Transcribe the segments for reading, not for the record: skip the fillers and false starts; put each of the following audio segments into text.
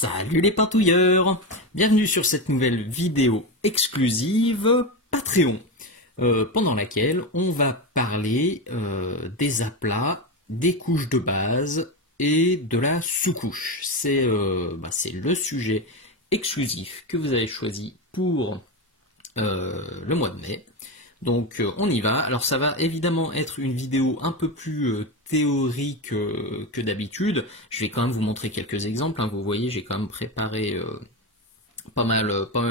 Salut les pintouilleurs! Bienvenue sur cette nouvelle vidéo exclusive Patreon, pendant laquelle on va parler des aplats, des couches de base et de la sous-couche. C'est le sujet exclusif que vous avez choisi pour le mois de mai. Donc on y va. Alors ça va évidemment être une vidéo un peu plus théorique que d'habitude. Je vais quand même vous montrer quelques exemples, hein. Vous voyez, j'ai quand même préparé pas mal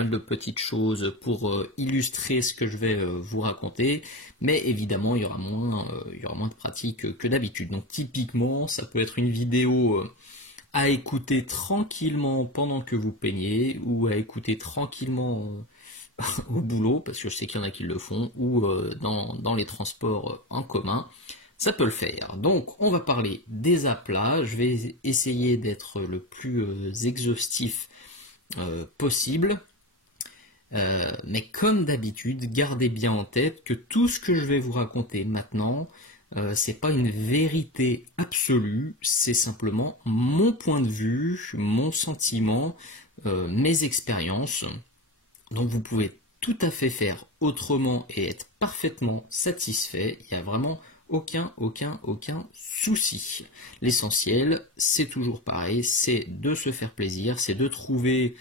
de petites choses pour illustrer ce que je vais vous raconter. Mais évidemment, il y aura moins de pratique que d'habitude. Donc typiquement, ça peut être une vidéo à écouter tranquillement pendant que vous peignez, ou à écouter tranquillement au boulot, parce que je sais qu'il y en a qui le font, ou dans les transports en commun, ça peut le faire. Donc on va parler des aplats, je vais essayer d'être le plus exhaustif possible, mais comme d'habitude, gardez bien en tête que tout ce que je vais vous raconter maintenant, c'est pas une vérité absolue, c'est simplement mon point de vue, mon sentiment, mes expériences. Donc vous pouvez tout à fait faire autrement et être parfaitement satisfait. Il n'y a vraiment aucun souci. L'essentiel, c'est toujours pareil, c'est de se faire plaisir, c'est de trouver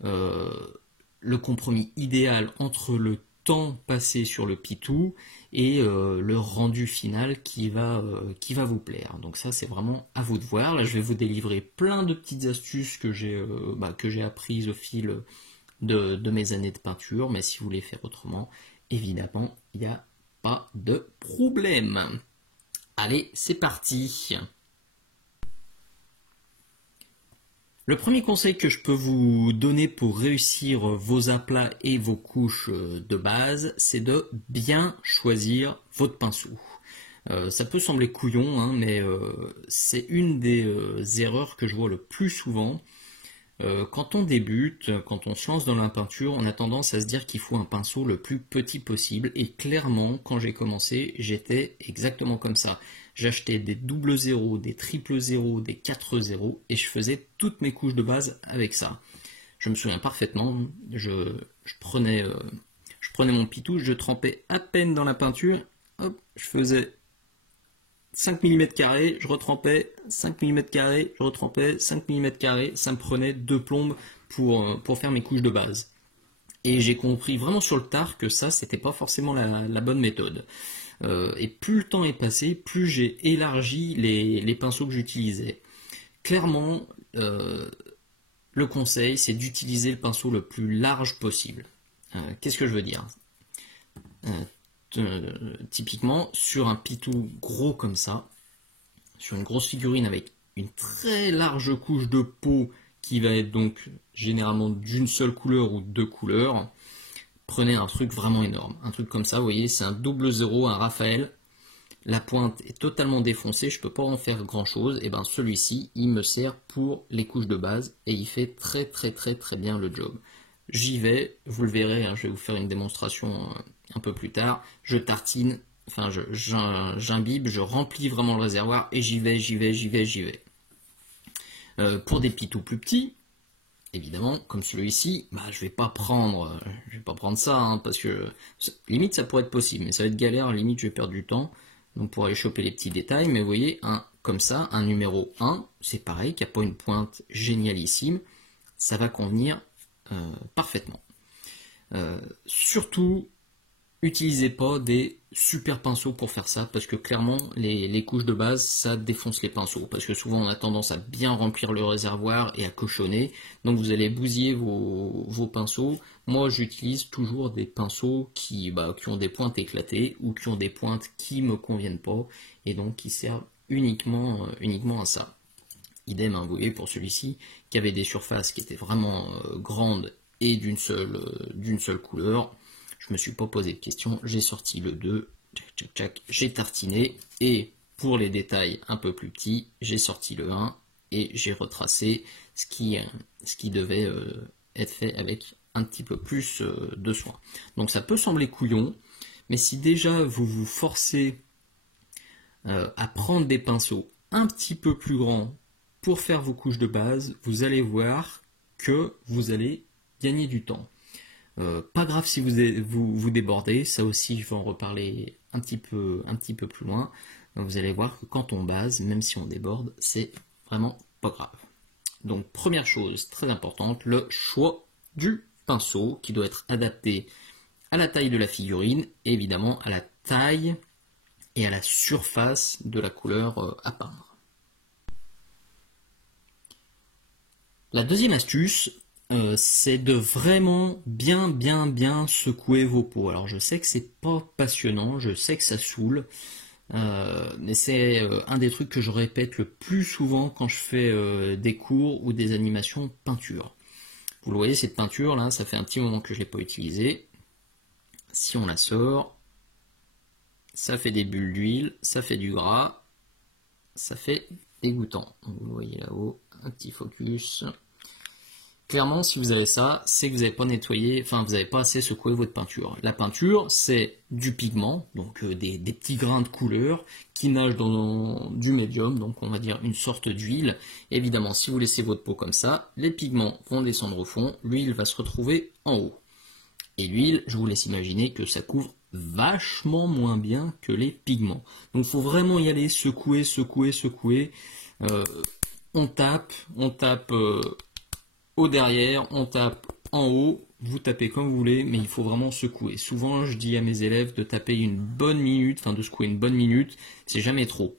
le compromis idéal entre le temps passé sur le pitou et le rendu final qui va vous plaire. Donc ça, c'est vraiment à vous de voir. Là, je vais vous délivrer plein de petites astuces que j'ai apprises au fil de mes années de peinture, mais si vous voulez faire autrement, évidemment, il n'y a pas de problème. Allez, c'est parti. Le premier conseil que je peux vous donner pour réussir vos aplats et vos couches de base, c'est de bien choisir votre pinceau. Ça peut sembler couillon, hein, mais c'est une des erreurs que je vois le plus souvent. Quand on débute, quand on se lance dans la peinture, on a tendance à se dire qu'il faut un pinceau le plus petit possible. Et clairement, quand j'ai commencé, j'étais exactement comme ça. J'achetais des double zéros, des triple zéros, des 4 zéros, et je faisais toutes mes couches de base avec ça. Je me souviens parfaitement, je prenais mon pitou, je trempais à peine dans la peinture, hop, je faisais 5 mm, je retrempais, 5 mm, je retrempais, 5 mm, ça me prenait 2 plombes pour faire mes couches de base. Et j'ai compris vraiment sur le tard que ça, c'était pas forcément la bonne méthode. Et plus le temps est passé, plus j'ai élargi les pinceaux que j'utilisais. Clairement, le conseil, c'est d'utiliser le pinceau le plus large possible. Qu'est-ce que je veux dire ? Typiquement sur un pitou gros comme ça, sur une grosse figurine avec une très large couche de peau qui va être donc généralement d'une seule couleur ou deux couleurs, prenez un truc vraiment énorme, un truc comme ça, vous voyez, c'est un double zéro, un Raphaël, la pointe est totalement défoncée, je peux pas en faire grand chose, et bien celui-ci il me sert pour les couches de base et il fait très bien le job. J'y vais, vous le verrez, hein, je vais vous faire une démonstration un peu plus tard, je tartine, enfin j'imbibe, je remplis vraiment le réservoir et j'y vais. Pour des pitous plus petits, évidemment, comme celui-ci, je vais pas prendre ça, hein, parce que limite ça pourrait être possible, mais ça va être galère, limite je vais perdre du temps, donc pour aller choper les petits détails, mais vous voyez, comme ça, un numéro 1, c'est pareil, qui n'a pas une pointe génialissime, ça va convenir parfaitement. Surtout, utilisez pas des super pinceaux pour faire ça, parce que clairement les couches de base ça défonce les pinceaux, parce que souvent on a tendance à bien remplir le réservoir et à cochonner, donc vous allez bousiller vos pinceaux. Moi j'utilise toujours des pinceaux qui ont des pointes éclatées ou qui ont des pointes qui me conviennent pas et donc qui servent uniquement à ça. Idem, hein, vous voyez, pour celui-ci qui avait des surfaces qui étaient vraiment grandes et d'une seule couleur. Je me suis pas posé de questions, j'ai sorti le 2, j'ai tartiné, et pour les détails un peu plus petits, j'ai sorti le 1 et j'ai retracé ce qui devait être fait avec un petit peu plus de soin. Donc ça peut sembler couillon, mais si déjà vous vous forcez à prendre des pinceaux un petit peu plus grands pour faire vos couches de base, vous allez voir que vous allez gagner du temps. Pas grave si vous débordez, ça aussi je vais en reparler un petit peu plus loin. Donc vous allez voir que quand on base, même si on déborde, c'est vraiment pas grave. Donc première chose très importante, le choix du pinceau qui doit être adapté à la taille de la figurine et évidemment à la taille et à la surface de la couleur à peindre. La deuxième astuce, c'est de vraiment bien secouer vos pots. Alors je sais que c'est pas passionnant, je sais que ça saoule, mais c'est un des trucs que je répète le plus souvent quand je fais des cours ou des animations peinture. Vous le voyez, cette peinture là, ça fait un petit moment que je ne l'ai pas utilisée. Si on la sort, ça fait des bulles d'huile, ça fait du gras, ça fait dégoûtant. Vous le voyez là-haut, un petit focus. Clairement, si vous avez ça, c'est que vous n'avez pas nettoyé, enfin vous n'avez pas assez secoué votre peinture. La peinture, c'est du pigment, donc des petits grains de couleur qui nagent dans du médium, donc on va dire une sorte d'huile. Évidemment, si vous laissez votre pot comme ça, les pigments vont descendre au fond, l'huile va se retrouver en haut. Et l'huile, je vous laisse imaginer que ça couvre vachement moins bien que les pigments. Donc il faut vraiment y aller, secouer. On tape au derrière, on tape en haut, vous tapez comme vous voulez, mais il faut vraiment secouer. Souvent, je dis à mes élèves de taper une bonne minute, enfin de secouer une bonne minute, c'est jamais trop.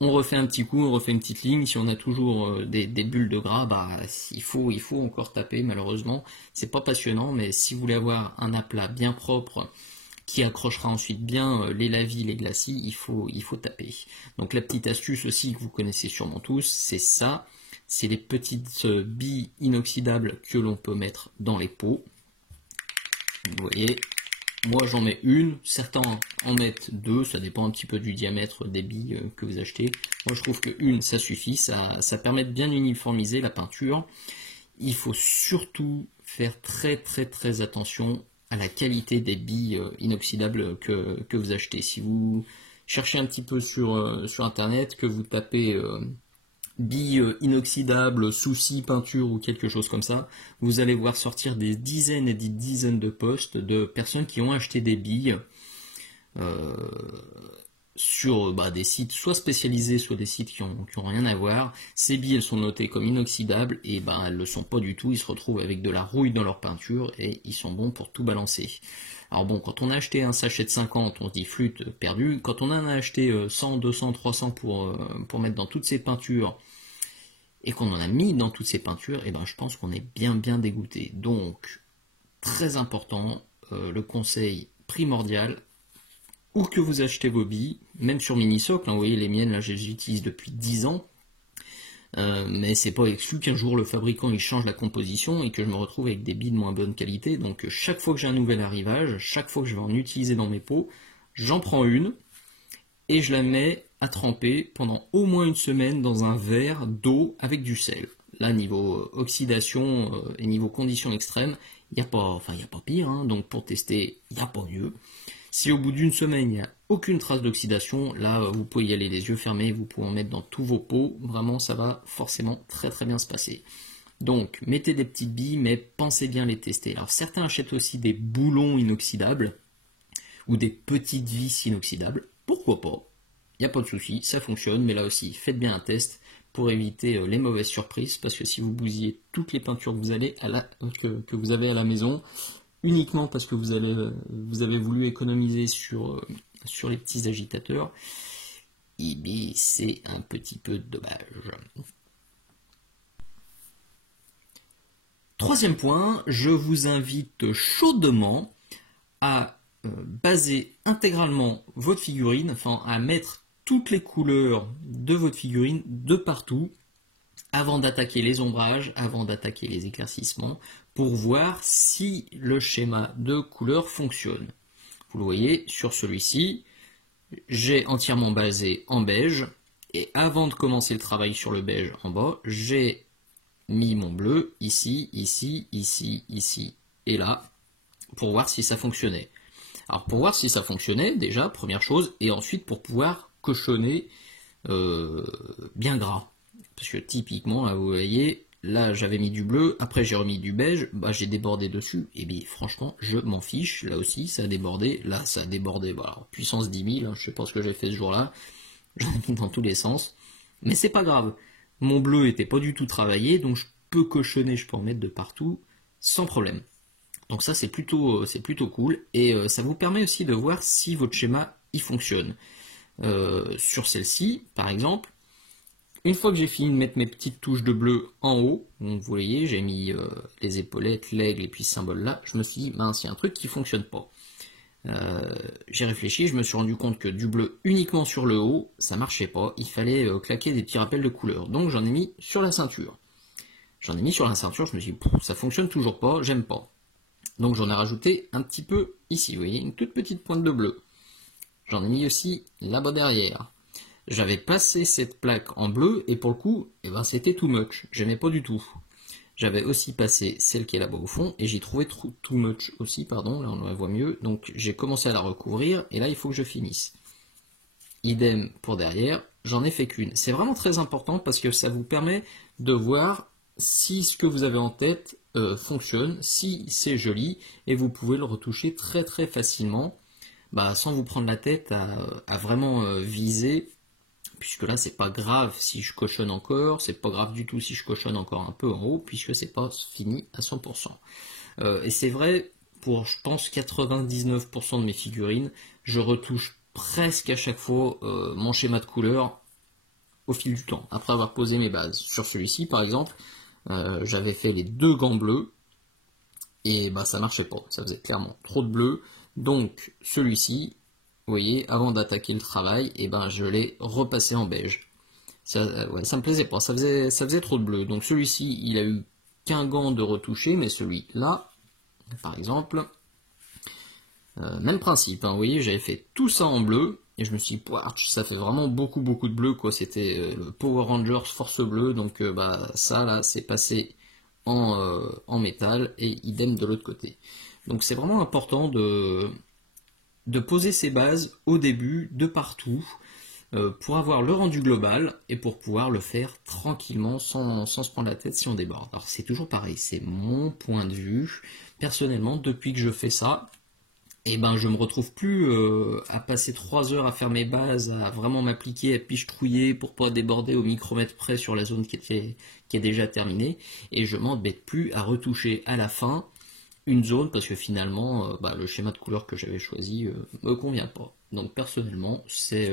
On refait un petit coup, on refait une petite ligne. Si on a toujours des bulles de gras, bah, il faut encore taper, malheureusement. C'est pas passionnant, mais si vous voulez avoir un aplat bien propre, qui accrochera ensuite bien les lavis, les glacis, il faut taper. Donc la petite astuce aussi que vous connaissez sûrement tous, c'est ça. C'est les petites billes inoxydables que l'on peut mettre dans les pots. Vous voyez, moi j'en mets une, certains en mettent deux, ça dépend un petit peu du diamètre des billes que vous achetez. Moi je trouve que une ça suffit, ça permet de bien uniformiser la peinture. Il faut surtout faire très attention à la qualité des billes inoxydables que vous achetez. Si vous cherchez un petit peu sur internet, que vous tapez billes inoxydables, souci peinture ou quelque chose comme ça, vous allez voir sortir des dizaines et des dizaines de posts de personnes qui ont acheté des billes sur des sites soit spécialisés, soit des sites qui ont rien à voir. Ces billes elles sont notées comme inoxydables et elles ne le sont pas du tout, ils se retrouvent avec de la rouille dans leur peinture et ils sont bons pour tout balancer. Alors bon, quand on a acheté un sachet de 50, on se dit flûte perdue. Quand on en a acheté 100, 200, 300 pour mettre dans toutes ces peintures et qu'on en a mis dans toutes ces peintures, je pense qu'on est bien dégoûté. Donc, très important, le conseil primordial, où que vous achetez vos billes, même sur Minisocle, vous voyez les miennes, là je les utilise depuis 10 ans, mais c'est pas exclu qu'un jour le fabricant il change la composition et que je me retrouve avec des billes de moins bonne qualité. Donc chaque fois que j'ai un nouvel arrivage, chaque fois que je vais en utiliser dans mes pots, j'en prends une et je la mets à tremper pendant au moins une semaine dans un verre d'eau avec du sel. Là, niveau oxydation et niveau conditions extrêmes, il n'y a pas pire, hein, donc pour tester, il n'y a pas mieux. Si au bout d'une semaine, il n'y a aucune trace d'oxydation, là, vous pouvez y aller les yeux fermés, vous pouvez en mettre dans tous vos pots, vraiment, ça va forcément très bien se passer. Donc, mettez des petites billes, mais pensez bien les tester. Alors, certains achètent aussi des boulons inoxydables, ou des petites vis inoxydables, pourquoi pas, il n'y a pas de souci, ça fonctionne, mais là aussi, faites bien un test pour éviter les mauvaises surprises, parce que si vous bousillez toutes les peintures que vous avez à la maison, uniquement parce que vous avez voulu économiser sur les petits agitateurs, c'est un petit peu dommage. Troisième point, je vous invite chaudement à baser intégralement votre figurine, enfin à mettre toutes les couleurs de votre figurine de partout, avant d'attaquer les ombrages, avant d'attaquer les éclaircissements, pour voir si le schéma de couleur fonctionne. Vous le voyez, sur celui-ci, j'ai entièrement basé en beige, et avant de commencer le travail sur le beige en bas, j'ai mis mon bleu ici, ici, et là, pour voir si ça fonctionnait. Alors pour voir si ça fonctionnait, déjà, première chose, et ensuite pour pouvoir cochonner bien gras. Parce que typiquement, là, vous voyez, là j'avais mis du bleu, après j'ai remis du beige, bah j'ai débordé dessus, et bien franchement, je m'en fiche, là aussi ça a débordé, là ça a débordé, voilà, puissance 10 000, hein, je sais pas ce que j'ai fait ce jour-là, j'en ai mis dans tous les sens, mais c'est pas grave, mon bleu était pas du tout travaillé, donc je peux cochonner, je peux en mettre de partout, sans problème. Donc ça c'est plutôt cool, et ça vous permet aussi de voir si votre schéma il fonctionne. Sur celle-ci, par exemple, une fois que j'ai fini de mettre mes petites touches de bleu en haut, donc vous voyez, j'ai mis les épaulettes, l'aigle et puis ce symbole là, je me suis dit, mince, il y a un truc qui fonctionne pas. J'ai réfléchi, je me suis rendu compte que du bleu uniquement sur le haut, ça marchait pas, il fallait claquer des petits rappels de couleurs. Donc j'en ai mis sur la ceinture. J'en ai mis sur la ceinture, je me suis dit, ça fonctionne toujours pas, j'aime pas. Donc j'en ai rajouté un petit peu ici, vous voyez, une toute petite pointe de bleu. J'en ai mis aussi là-bas derrière. J'avais passé cette plaque en bleu et pour le coup, eh ben, c'était too much. J'aimais pas du tout. J'avais aussi passé celle qui est là-bas au fond et j'y trouvais too much aussi, pardon, là on la voit mieux. Donc j'ai commencé à la recouvrir et là il faut que je finisse. Idem pour derrière, j'en ai fait qu'une. C'est vraiment très important parce que ça vous permet de voir si ce que vous avez en tête fonctionne, si c'est joli et vous pouvez le retoucher très très facilement. Bah, sans vous prendre la tête à vraiment viser, puisque là c'est pas grave si je cochonne encore, c'est pas grave du tout si je cochonne encore un peu en haut, puisque c'est pas fini à 100%. Et c'est vrai pour, je pense, 99% de mes figurines, je retouche presque à chaque fois mon schéma de couleur au fil du temps, après avoir posé mes bases. Sur celui-ci par exemple, j'avais fait les deux gants bleus, et bah ça marchait pas, ça faisait clairement trop de bleu. Donc celui-ci, vous voyez, avant d'attaquer le travail, et ben je l'ai repassé en beige. Ça, ouais, ça me plaisait pas, ça faisait trop de bleu. Donc celui-ci, il a eu qu'un gant de retoucher, mais celui-là, par exemple, même principe. Hein, vous voyez, j'avais fait tout ça en bleu, et je me suis dit, ça fait vraiment beaucoup de bleu, quoi. C'était Power Rangers Force Bleue, donc bah ça là, c'est passé en métal, et idem de l'autre côté. Donc c'est vraiment important de poser ses bases au début, de partout, pour avoir le rendu global et pour pouvoir le faire tranquillement sans se prendre la tête si on déborde. Alors c'est toujours pareil, c'est mon point de vue. Personnellement, depuis que je fais ça, et ben je me retrouve plus à passer 3 heures à faire mes bases, à vraiment m'appliquer, à piche-trouiller pour pas déborder au micromètre près sur la zone qui est déjà terminée, et je m'embête plus à retoucher à la fin une zone parce que finalement le schéma de couleur que j'avais choisi me convient pas. Donc personnellement c'est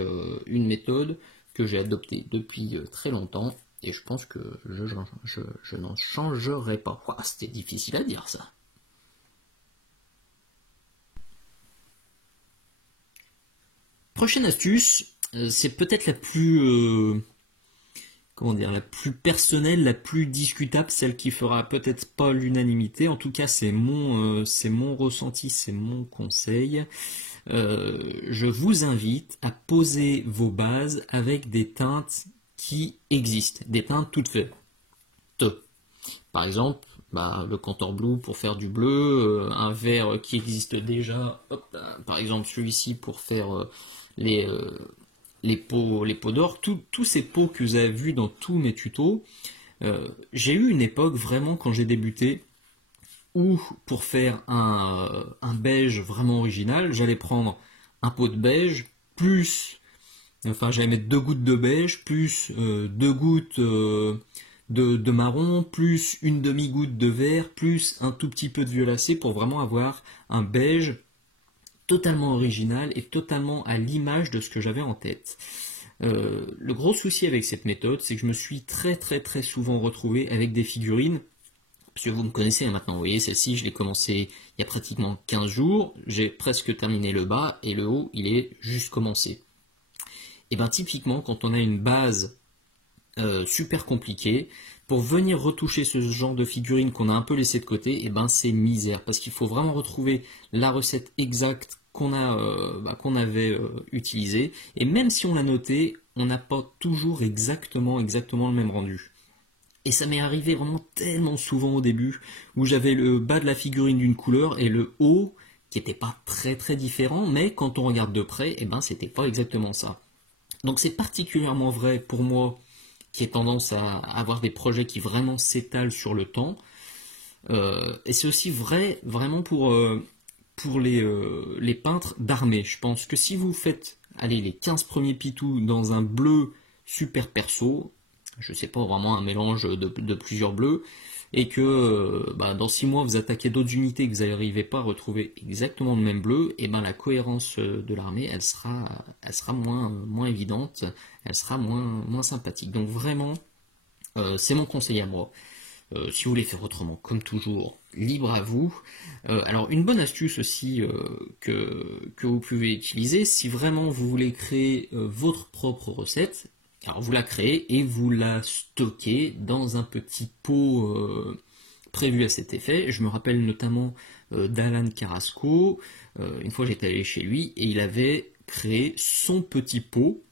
une méthode que j'ai adoptée depuis très longtemps et je pense que je n'en changerai pas. Ouah, c'était difficile à dire ça. Prochaine astuce, c'est peut-être la plus comment dire, la plus personnelle, la plus discutable, celle qui fera peut-être pas l'unanimité. En tout cas, c'est mon ressenti, c'est mon conseil. Je vous invite à poser vos bases avec des teintes qui existent, des teintes toutes faites. Par exemple, le Contour Blue pour faire du bleu, un vert qui existe déjà, par exemple celui-ci pour faire les pots d'or, tous ces pots que vous avez vus dans tous mes tutos. J'ai eu une époque vraiment quand j'ai débuté où pour faire un beige vraiment original, j'allais prendre un pot de beige j'allais mettre 2 gouttes de beige plus 2 gouttes de marron plus une demi-goutte de vert plus un tout petit peu de violacé pour vraiment avoir un beige totalement original et totalement à l'image de ce que j'avais en tête. Le gros souci avec cette méthode, c'est que je me suis très souvent retrouvé avec des figurines, parce que vous me connaissez maintenant, vous voyez, celle-ci, je l'ai commencé il y a pratiquement 15 jours, j'ai presque terminé le bas, et le haut, il est juste commencé. Et bien typiquement, quand on a une base super compliquée, pour venir retoucher ce genre de figurine qu'on a un peu laissé de côté, et ben c'est misère, parce qu'il faut vraiment retrouver la recette exacte qu'on avait utilisée, et même si on l'a noté, on n'a pas toujours exactement le même rendu. Et ça m'est arrivé vraiment tellement souvent au début, où j'avais le bas de la figurine d'une couleur et le haut qui n'était pas très différent, mais quand on regarde de près, et ben c'était pas exactement ça. Donc c'est particulièrement vrai pour moi qui est tendance à avoir des projets qui vraiment s'étalent sur le temps. Et c'est aussi vrai vraiment pour les peintres d'armée. Je pense que si vous faites allez, les 15 premiers pitous dans un bleu super perso, je sais pas, vraiment un mélange de plusieurs bleus, et que dans 6 mois vous attaquez d'autres unités que vous n'arrivez pas à retrouver exactement le même bleu, et ben la cohérence de l'armée elle sera moins évidente, elle sera moins sympathique. Donc vraiment, c'est mon conseil à moi. Si vous voulez faire autrement, comme toujours, libre à vous. Alors une bonne astuce aussi que vous pouvez utiliser, si vraiment vous voulez créer votre propre recette, alors vous la créez et vous la stockez dans un petit pot prévu à cet effet. Je me rappelle notamment d'Alan Carrasco, une fois j'étais allé chez lui et il avait créé son petit pot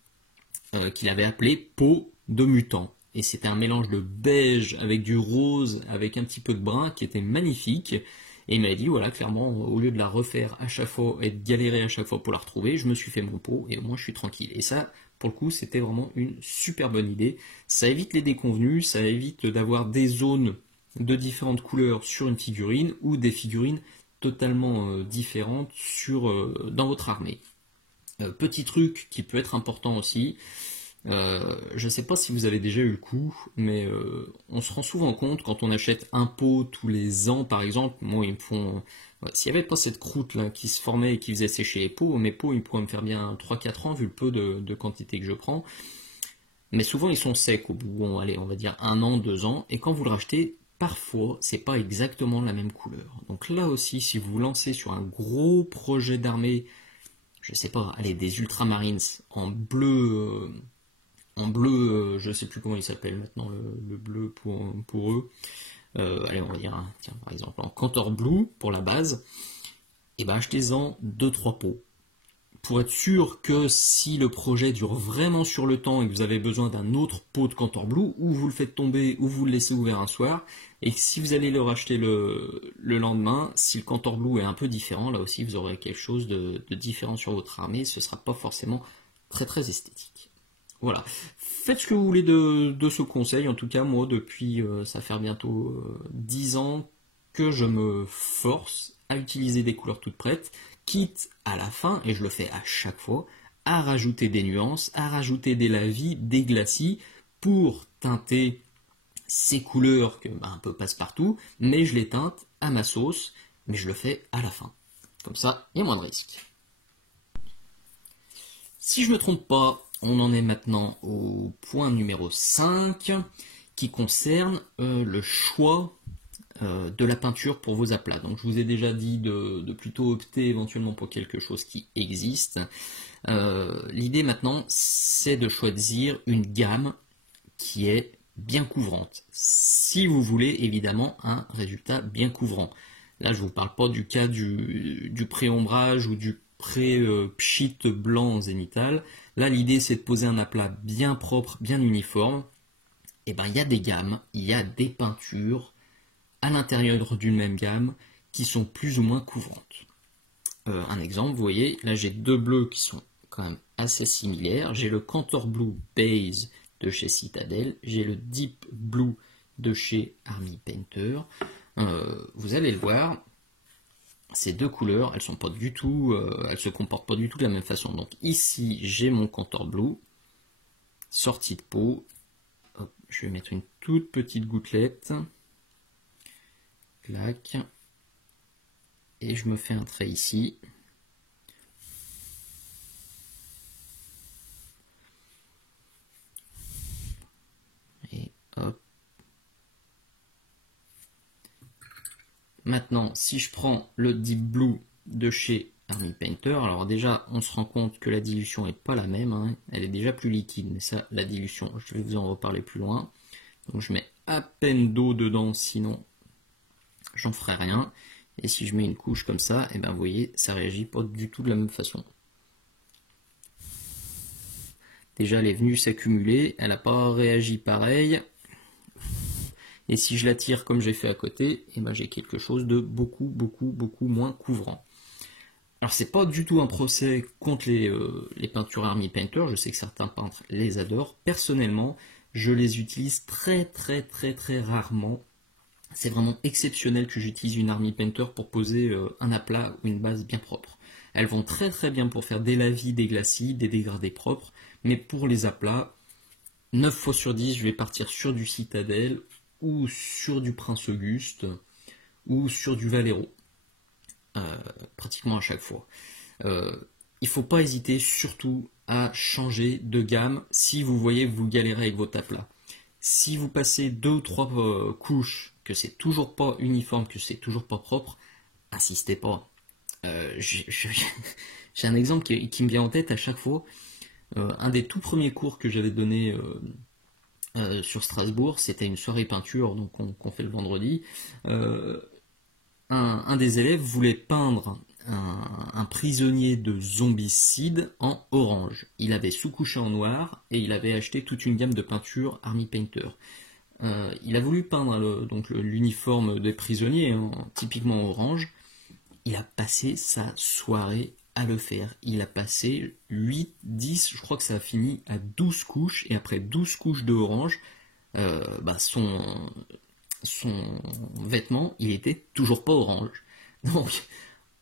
qu'il avait appelé pot de mutant. Et c'était un mélange de beige avec du rose, avec un petit peu de brun, qui était magnifique. Et il m'a dit, voilà, clairement, au lieu de la refaire à chaque fois et de galérer à chaque fois pour la retrouver, je me suis fait mon pot et au moins je suis tranquille. Et ça, pour le coup, c'était vraiment une super bonne idée. Ça évite les déconvenus, ça évite d'avoir des zones de différentes couleurs sur une figurine ou des figurines totalement différentes dans votre armée. Petit truc qui peut être important aussi, je ne sais pas si vous avez déjà eu le coup, mais on se rend souvent compte quand on achète un pot tous les ans, par exemple. Moi, ils me font. S'il n'y avait pas cette croûte là qui se formait et qui faisait sécher les pots, mes pots ils pourraient me faire bien 3-4 ans vu le peu de quantité que je prends. Mais souvent ils sont secs au bout, allez, on va dire 1 an, 2 ans, et quand vous le rachetez, parfois c'est pas exactement la même couleur. Donc là aussi, si vous vous lancez sur un gros projet d'armée, je sais pas, allez, des Ultramarines en bleu. Je sais plus comment il s'appelle maintenant, le bleu pour eux. Allez, on va dire, tiens, par exemple, en Cantor Blue pour la base, et ben achetez-en 2-3 pots. Pour être sûr que si le projet dure vraiment sur le temps et que vous avez besoin d'un autre pot de Cantor Blue, ou vous le faites tomber, ou vous le laissez ouvert un soir, et si vous allez le racheter le lendemain, si le Cantor Blue est un peu différent, là aussi vous aurez quelque chose de différent sur votre armée, ce ne sera pas forcément très très esthétique. Voilà, faites ce que vous voulez de ce conseil. En tout cas, moi, depuis, ça fait bientôt 10 ans que je me force à utiliser des couleurs toutes prêtes, quitte à la fin, et je le fais à chaque fois, à rajouter des nuances, à rajouter des lavis, des glacis, pour teinter ces couleurs que un peu passe-partout, mais je les teinte à ma sauce, mais je le fais à la fin. Comme ça, il y a moins de risques. Si je ne me trompe pas, on en est maintenant au point numéro 5 qui concerne le choix de la peinture pour vos aplats. Donc je vous ai déjà dit de plutôt opter éventuellement pour quelque chose qui existe. L'idée maintenant c'est de choisir une gamme qui est bien couvrante. Si vous voulez évidemment un résultat bien couvrant. Là je ne vous parle pas du cas du pré-ombrage ou du pré-pchit blanc zénital. Là, l'idée, c'est de poser un aplat bien propre, bien uniforme. Et ben, il y a des gammes, il y a des peintures à l'intérieur d'une même gamme qui sont plus ou moins couvrantes. Un exemple, vous voyez, là, j'ai 2 bleus qui sont quand même assez similaires. J'ai le Cantor Blue Base de chez Citadel, j'ai le Deep Blue de chez Army Painter. Vous allez le voir. Ces 2 couleurs, elles sont pas du tout, elles se comportent pas du tout de la même façon. Donc ici, j'ai mon Cantor Blue, sorti de pot. Hop, je vais mettre une toute petite gouttelette. Clac. Et je me fais un trait ici. Et hop. Maintenant, si je prends le Deep Blue de chez Army Painter, alors déjà, on se rend compte que la dilution n'est pas la même, hein. Elle est déjà plus liquide, mais ça, la dilution, je vais vous en reparler plus loin. Donc je mets à peine d'eau dedans, sinon j'en ferai rien. Et si je mets une couche comme ça, et ben vous voyez, ça réagit pas du tout de la même façon. Déjà, elle est venue s'accumuler, elle n'a pas réagi pareil. Et si je la tire comme j'ai fait à côté, et ben j'ai quelque chose de beaucoup moins couvrant. Alors c'est pas du tout un procès contre les peintures Army Painter, je sais que certains peintres les adorent. Personnellement, Je les utilise très rarement. C'est vraiment exceptionnel que j'utilise une Army Painter pour poser un aplat ou une base bien propre. Elles vont très bien pour faire des lavis, des glacis, des dégradés propres, mais pour les aplats, 9 fois sur 10, je vais partir sur du Citadel ou sur du Prince Auguste ou sur du Valero, pratiquement à chaque fois. Il ne faut pas hésiter surtout à changer de gamme si vous voyez que vous galérez avec votre aplat. Si vous passez 2 ou 3 couches, que c'est toujours pas uniforme, que c'est toujours pas propre, insistez pas. J'ai un exemple qui me vient en tête à chaque fois. Un des tout premiers cours que j'avais donné sur Strasbourg, c'était une soirée peinture donc qu'on fait le vendredi. Un des élèves voulait peindre un prisonnier de zombicide en orange. Il avait sous-couché en noir et il avait acheté toute une gamme de peintures Army Painter. Il a voulu peindre l'uniforme des prisonniers typiquement orange. Il a passé sa soirée à le faire. Il a passé 8, 10, je crois que ça a fini à 12 couches, et après 12 couches de orange, son vêtement, il était toujours pas orange. Donc,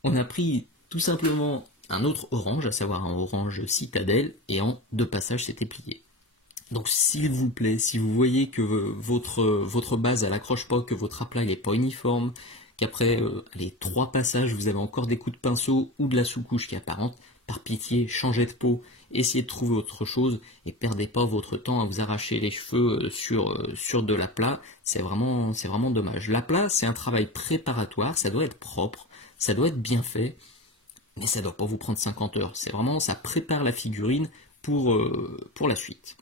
on a pris tout simplement un autre orange, à savoir un orange Citadel, et en 2 passages, c'était plié. Donc, s'il vous plaît, si vous voyez que votre base, elle accroche pas, que votre aplat, il est pas uniforme, qu'après les 3 passages, vous avez encore des coups de pinceau ou de la sous-couche qui est apparente, par pitié, changez de peau, essayez de trouver autre chose et perdez pas votre temps à vous arracher les cheveux sur de l'aplat, c'est vraiment dommage. L'aplat, c'est un travail préparatoire, ça doit être propre, ça doit être bien fait, mais ça doit pas vous prendre 50 heures. C'est vraiment, ça prépare la figurine pour la suite.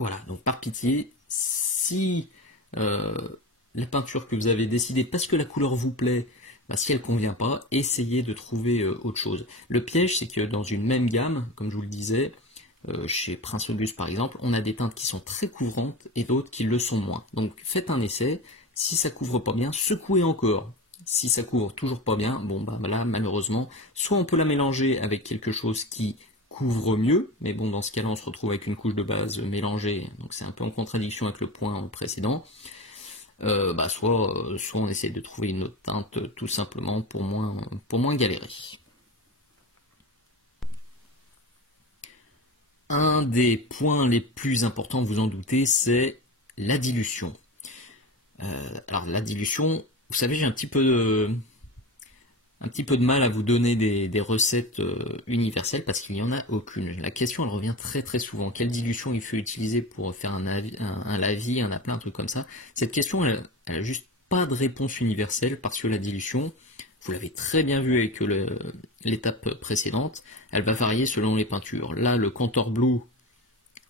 Voilà, donc par pitié, si la peinture que vous avez décidée parce que la couleur vous plaît, si elle ne convient pas, essayez de trouver autre chose. Le piège, c'est que dans une même gamme, comme je vous le disais, chez Prince Auguste par exemple, on a des teintes qui sont très couvrantes et d'autres qui le sont moins. Donc faites un essai, si ça couvre pas bien, secouez encore. Si ça couvre toujours pas bien, là malheureusement, soit on peut la mélanger avec quelque chose qui couvre mieux, mais bon dans ce cas-là on se retrouve avec une couche de base mélangée, donc c'est un peu en contradiction avec le point précédent. Soit on essaie de trouver une autre teinte tout simplement pour moins galérer. Un des points les plus importants, vous en doutez, c'est la dilution. Alors la dilution, vous savez, j'ai un petit peu de mal à vous donner des recettes universelles parce qu'il n'y en a aucune. La question elle revient très souvent. Quelle dilution il faut utiliser pour faire un lavis, un aplat, un truc comme ça. Cette question elle a juste pas de réponse universelle parce que la dilution, vous l'avez très bien vu avec l'étape précédente, elle va varier selon les peintures. Là le Contour Blue,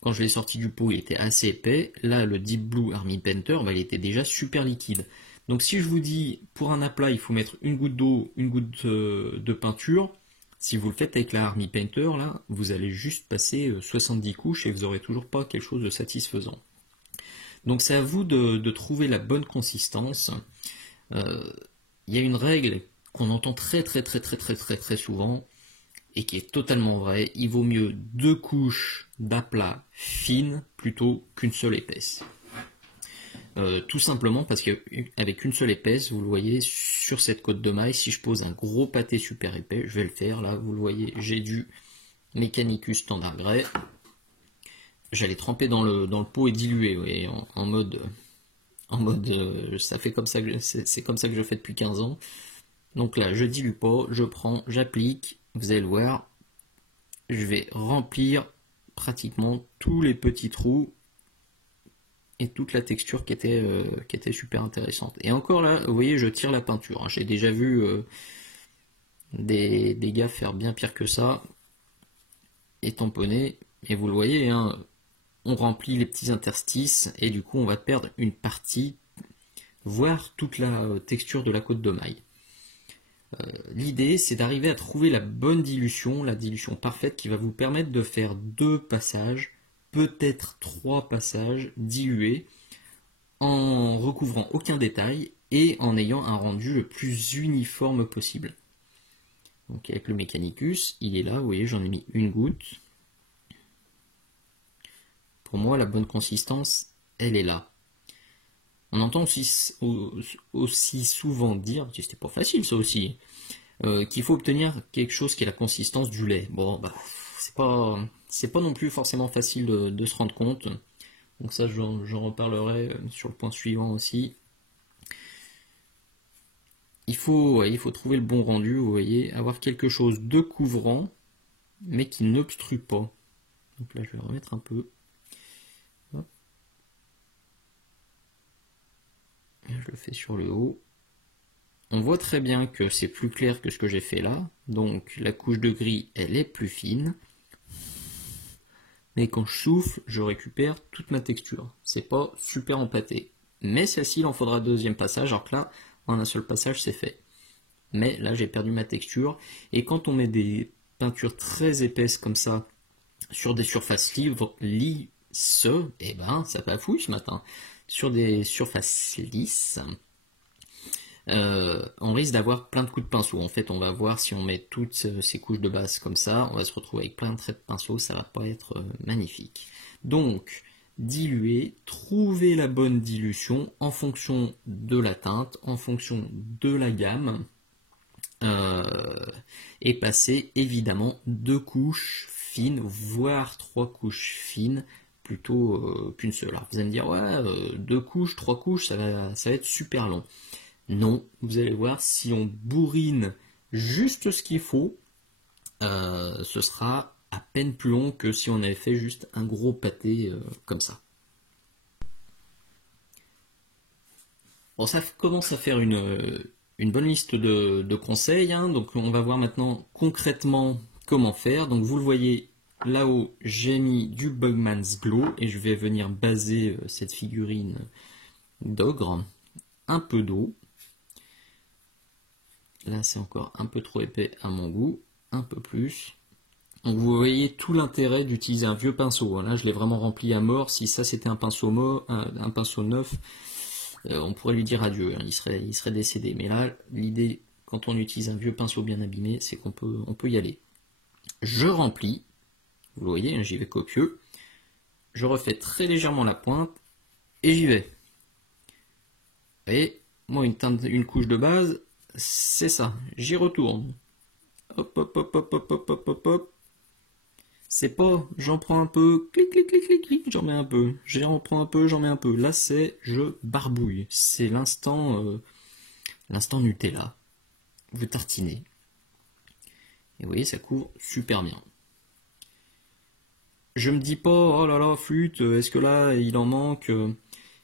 quand je l'ai sorti du pot, il était assez épais. Là le Deep Blue Army Painter, il était déjà super liquide. Donc si je vous dis, pour un aplat, il faut mettre une goutte d'eau, une goutte de peinture, si vous le faites avec la Army Painter, là, vous allez juste passer 70 couches et vous n'aurez toujours pas quelque chose de satisfaisant. Donc c'est à vous de trouver la bonne consistance. Il y a une règle qu'on entend très souvent et qui est totalement vraie. Il vaut mieux 2 couches d'aplat fines plutôt qu'une seule épaisse. Tout simplement parce qu'avec une seule épaisse, vous le voyez sur cette côte de maille, si je pose un gros pâté super épais, je vais le faire là, vous le voyez, j'ai du Mechanicus Standard Grey, j'allais tremper dans le pot et diluer, vous voyez, en mode ça fait comme ça c'est comme ça que je fais depuis 15 ans. Donc là, je dilue pas, je prends, j'applique, vous allez le voir, je vais remplir pratiquement tous les petits trous et toute la texture qui était super intéressante. Et encore là, vous voyez, je tire la peinture. Hein. J'ai déjà vu des gars faire bien pire que ça, et tamponner, et vous le voyez, hein, on remplit les petits interstices, et du coup on va perdre une partie, voire toute la texture de la côte de maille. L'idée, c'est d'arriver à trouver la bonne dilution, la dilution parfaite qui va vous permettre de faire 2 passages, peut-être 3 passages dilués en recouvrant aucun détail et en ayant un rendu le plus uniforme possible. Donc avec le Mechanicus, il est là, vous voyez, j'en ai mis une goutte. Pour moi, la bonne consistance, elle est là. On entend aussi souvent dire, c'était pas facile ça aussi, qu'il faut obtenir quelque chose qui est la consistance du lait. Bon, bah, c'est pas non plus forcément facile de se rendre compte. Donc ça, j'en reparlerai sur le point suivant aussi. Il faut trouver le bon rendu, vous voyez, avoir quelque chose de couvrant, mais qui n'obstrue pas. Donc là, je vais remettre un peu. Hop. Je le fais sur le haut. On voit très bien que c'est plus clair que ce que j'ai fait là. Donc la couche de gris, elle est plus fine. Mais quand je souffle, je récupère toute ma texture. C'est pas super empâté. Mais celle-ci, il en faudra un deuxième passage, alors que là, en un seul passage, c'est fait. Mais là, j'ai perdu ma texture. Et quand on met des peintures très épaisses comme ça, sur des surfaces lisses, eh ben, ça bafouille ce matin. Sur des surfaces lisses, on risque d'avoir plein de coups de pinceau. En fait, on va voir si on met toutes ces couches de base comme ça, on va se retrouver avec plein de traits de pinceau, ça va pas être magnifique. Donc, diluer, trouver la bonne dilution en fonction de la teinte, en fonction de la gamme, et passer évidemment 2 couches fines, voire 3 couches fines, plutôt qu'une seule. Alors vous allez me dire, ouais, 2 couches, 3 couches, ça va être super long. Non, vous allez voir, si on bourrine juste ce qu'il faut, ce sera à peine plus long que si on avait fait juste un gros pâté comme ça. Bon, ça commence à faire une bonne liste de conseils, hein. Donc on va voir maintenant concrètement comment faire. Donc vous le voyez là-haut, j'ai mis du Bugman's Glow et je vais venir baser cette figurine d'ogre. Un peu d'eau. Là c'est encore un peu trop épais à mon goût, un peu plus. Donc vous voyez tout l'intérêt d'utiliser un vieux pinceau. Là je l'ai vraiment rempli à mort. Si ça c'était un pinceau neuf, on pourrait lui dire adieu, hein. Il serait décédé. Mais là, l'idée, quand on utilise un vieux pinceau bien abîmé, c'est qu'on peut y aller. Je remplis, vous le voyez, hein, j'y vais copieux. Je refais très légèrement la pointe, et j'y vais. Vous voyez, moi, une couche de base, c'est ça. J'y retourne. Hop, hop, hop, hop, hop, hop, hop, hop, hop. C'est pas, j'en prends un peu, clic, clic, clic, clic, clic, j'en mets un peu, j'en prends un peu, j'en mets un peu. Là, c'est je barbouille. C'est l'instant Nutella. Vous tartinez. Et vous voyez, ça couvre super bien. Je me dis pas, oh là là, flûte, est-ce que là, il en manque,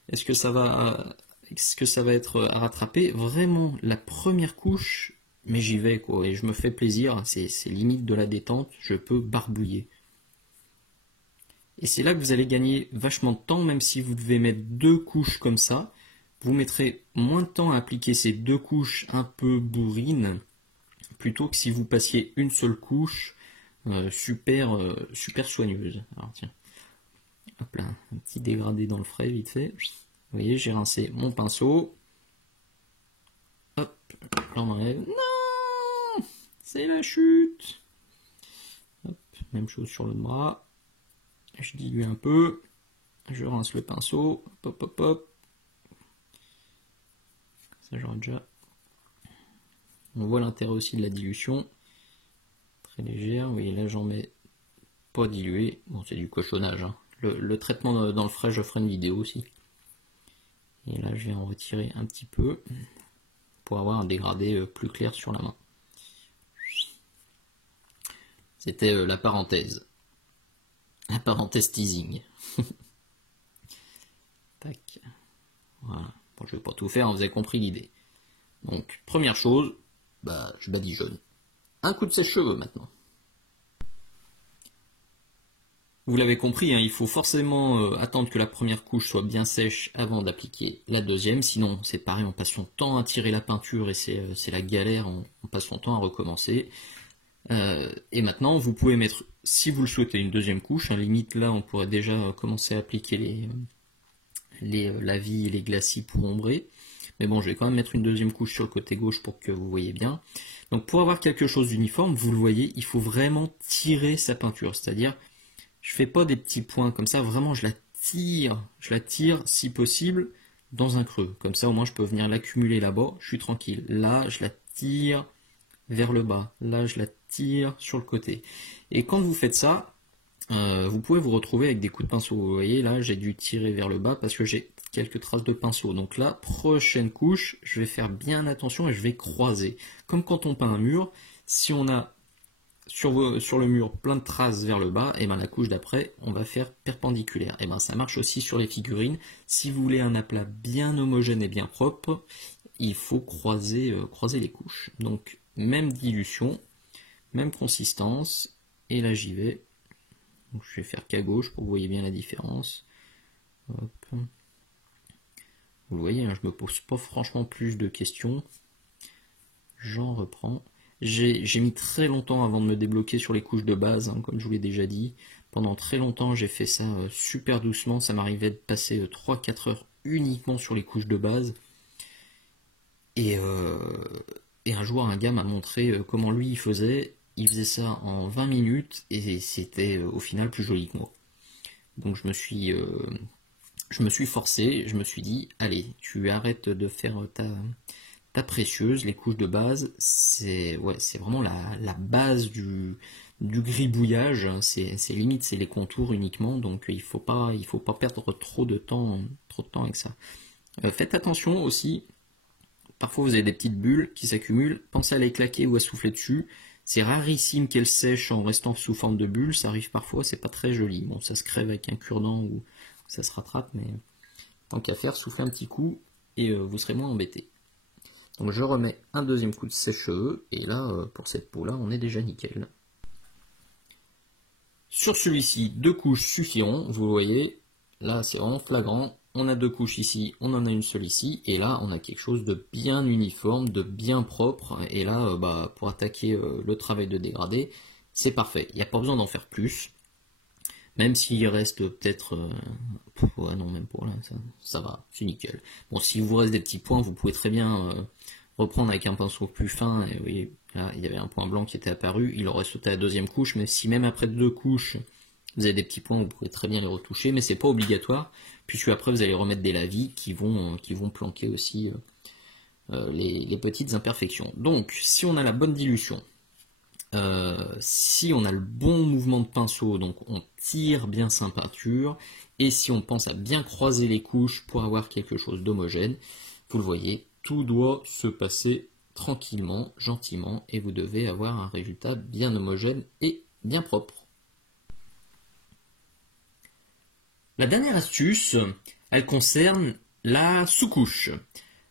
est-ce que ça va être à rattraper? Vraiment, la première couche, mais j'y vais, quoi, et je me fais plaisir, c'est limite de la détente, je peux barbouiller. Et c'est là que vous allez gagner vachement de temps, même si vous devez mettre 2 couches comme ça, vous mettrez moins de temps à appliquer ces 2 couches un peu bourrines, plutôt que si vous passiez une seule couche super soigneuse. Alors tiens, hop là, un petit dégradé dans le frais vite fait. Vous voyez, j'ai rincé mon pinceau. Hop, j'en enlève. Non, c'est la chute. Hop, même chose sur le bras. Je dilue un peu. Je rince le pinceau. Hop, hop, hop. Ça, j'aurais déjà. On voit l'intérêt aussi de la dilution. Très légère. Vous voyez, là, j'en mets pas dilué. Bon, c'est du cochonnage, hein. Le traitement dans le frais, je ferai une vidéo aussi. Et là, je vais en retirer un petit peu pour avoir un dégradé plus clair sur la main. C'était la parenthèse. La parenthèse teasing. Tac. Voilà. Bon, je vais pas tout faire, hein, vous avez compris l'idée. Donc, première chose, bah, je badigeonne. Un coup de sèche-cheveux maintenant. Vous l'avez compris, hein, il faut forcément attendre que la première couche soit bien sèche avant d'appliquer la deuxième, sinon c'est pareil, on passe son temps à tirer la peinture et c'est la galère, on passe son temps à recommencer. Et maintenant, vous pouvez mettre, si vous le souhaitez, une deuxième couche, hein, limite là on pourrait déjà commencer à appliquer la vie et les glacis pour ombrer. Mais bon, je vais quand même mettre une deuxième couche sur le côté gauche pour que vous voyez bien. Donc pour avoir quelque chose d'uniforme, vous le voyez, il faut vraiment tirer sa peinture, c'est-à-dire je fais pas des petits points comme ça, vraiment je la tire si possible dans un creux. Comme ça au moins je peux venir l'accumuler là-bas, je suis tranquille. Là je la tire vers le bas, là je la tire sur le côté. Et quand vous faites ça, vous pouvez vous retrouver avec des coups de pinceau. Vous voyez là j'ai dû tirer vers le bas parce que j'ai quelques traces de pinceau. Donc là, prochaine couche, je vais faire bien attention et je vais croiser. Comme quand on peint un mur, si on a sur le mur plein de traces vers le bas, et ben la couche d'après, on va faire perpendiculaire. Et ben ça marche aussi sur les figurines. Si vous voulez un aplat bien homogène et bien propre, il faut croiser les couches. Donc même dilution, même consistance, et là j'y vais. Donc, je vais faire qu'à gauche pour que vous voyez bien la différence. Hop. Vous voyez, hein, je me pose pas franchement plus de questions. J'en reprends. J'ai mis très longtemps avant de me débloquer sur les couches de base, hein, comme je vous l'ai déjà dit. Pendant très longtemps, j'ai fait ça super doucement. Ça m'arrivait de passer 3-4 heures uniquement sur les couches de base. Et un jour, un gars m'a montré comment lui il faisait. Il faisait ça en 20 minutes et c'était au final plus joli que moi. Donc je me suis forcé, je me suis dit, allez, tu arrêtes de faire ta précieuse, les couches de base, c'est vraiment la base du gribouillage, c'est limite, c'est les contours uniquement, donc il faut pas perdre trop de temps avec ça. Faites attention aussi, parfois vous avez des petites bulles qui s'accumulent, pensez à les claquer ou à souffler dessus. C'est rarissime qu'elles sèchent en restant sous forme de bulles, ça arrive parfois, c'est pas très joli. Bon, ça se crève avec un cure-dent ou ça se rattrape, mais tant qu'à faire, soufflez un petit coup et vous serez moins embêté. Donc je remets un deuxième coup de sèche-cheveux et là, pour cette peau-là, on est déjà nickel. Sur celui-ci, 2 couches suffiront, vous voyez, là c'est vraiment flagrant. On a 2 couches ici, on en a une seule ici, et là on a quelque chose de bien uniforme, de bien propre, et là pour attaquer le travail de dégradé, c'est parfait, il n'y a pas besoin d'en faire plus, même s'il reste peut-être, ouais non même pour là, ça va, c'est nickel. Bon, s'il vous reste des petits points, vous pouvez très bien reprendre avec un pinceau plus fin, et vous voyez, là il y avait un point blanc qui était apparu, il aurait sauté à la deuxième couche, mais si même après 2 couches, vous avez des petits points, vous pouvez très bien les retoucher, mais c'est pas obligatoire, puisque après vous allez remettre des lavis qui vont planquer aussi les petites imperfections. Donc, si on a la bonne dilution, si on a le bon mouvement de pinceau, donc on tire bien sa peinture, et si on pense à bien croiser les couches pour avoir quelque chose d'homogène, vous le voyez, tout doit se passer tranquillement, gentiment, et vous devez avoir un résultat bien homogène et bien propre. La dernière astuce, elle concerne la sous-couche.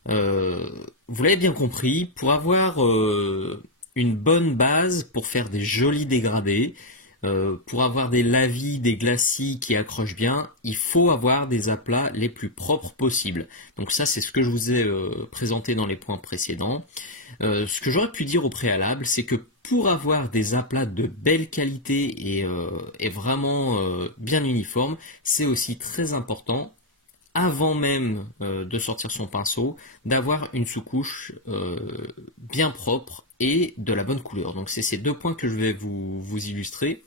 Vous l'avez bien compris, pour avoir une bonne base, pour faire des jolis dégradés, pour avoir des lavis, des glacis qui accrochent bien, il faut avoir des aplats les plus propres possibles. Donc ça, c'est ce que je vous ai présenté dans les points précédents. Ce que j'aurais pu dire au préalable, c'est que pour avoir des aplats de belle qualité et vraiment bien uniformes, c'est aussi très important, avant même de sortir son pinceau, d'avoir une sous-couche bien propre et de la bonne couleur. Donc c'est ces 2 points que je vais vous illustrer.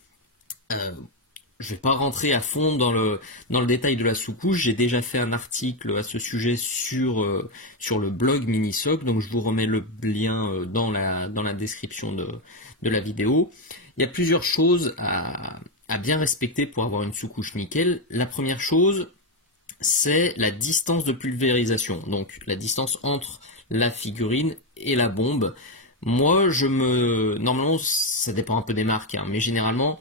Je ne vais pas rentrer à fond dans le détail de la sous-couche, j'ai déjà fait un article à ce sujet sur le blog Minisoc, donc je vous remets le lien dans la description de la vidéo. Il y a plusieurs choses à bien respecter pour avoir une sous-couche nickel. La première chose, c'est la distance de pulvérisation, donc la distance entre la figurine et la bombe. Moi, normalement, ça dépend un peu des marques, hein, mais généralement,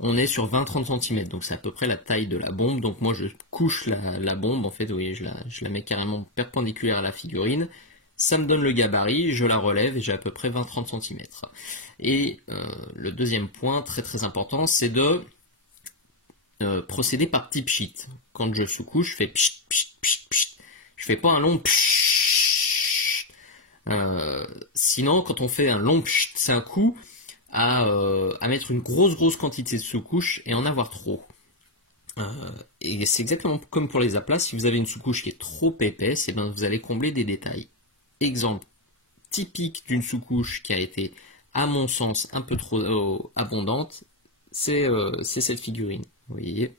on est sur 20-30 cm, donc c'est à peu près la taille de la bombe. Donc moi je couche la bombe, en fait, vous voyez, je la mets carrément perpendiculaire à la figurine. Ça me donne le gabarit, je la relève et j'ai à peu près 20-30 cm. Et le deuxième point très très important, c'est de procéder par petit pchit. Quand je sous-couche, je fais pchit, pchit, pchit, pchit. Je fais pas un long pchit. Sinon, quand on fait un long pchit, c'est un coup à mettre une grosse quantité de sous-couche et en avoir trop. Et c'est exactement comme pour les aplats, si vous avez une sous-couche qui est trop épaisse, et bien vous allez combler des détails. Exemple typique d'une sous-couche qui a été, à mon sens, un peu trop abondante, c'est cette figurine. vous voyez.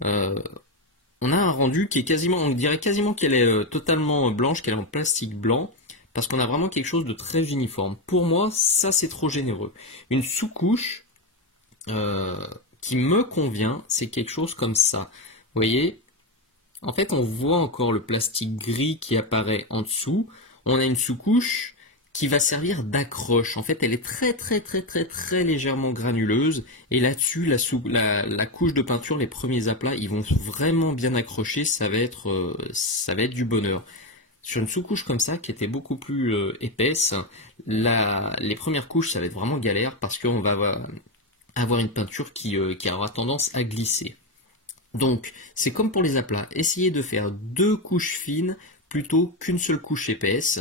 On a un rendu qui est quasiment, on dirait quasiment qu'elle est totalement blanche, qu'elle est en plastique blanc, parce qu'on a vraiment quelque chose de très uniforme. Pour moi, ça c'est trop généreux. Une sous-couche qui me convient, c'est quelque chose comme ça. Vous voyez, en fait, on voit encore le plastique gris qui apparaît en dessous. On a une sous-couche qui va servir d'accroche. En fait, elle est très légèrement granuleuse. Et là-dessus, la couche de peinture, les premiers aplats, ils vont vraiment bien accrocher. Ça va être du bonheur. Sur une sous-couche comme ça, qui était beaucoup plus épaisse, les premières couches, ça va être vraiment galère parce qu'on va avoir une peinture qui aura tendance à glisser. Donc, c'est comme pour les aplats. Essayez de faire 2 couches fines plutôt qu'une seule couche épaisse.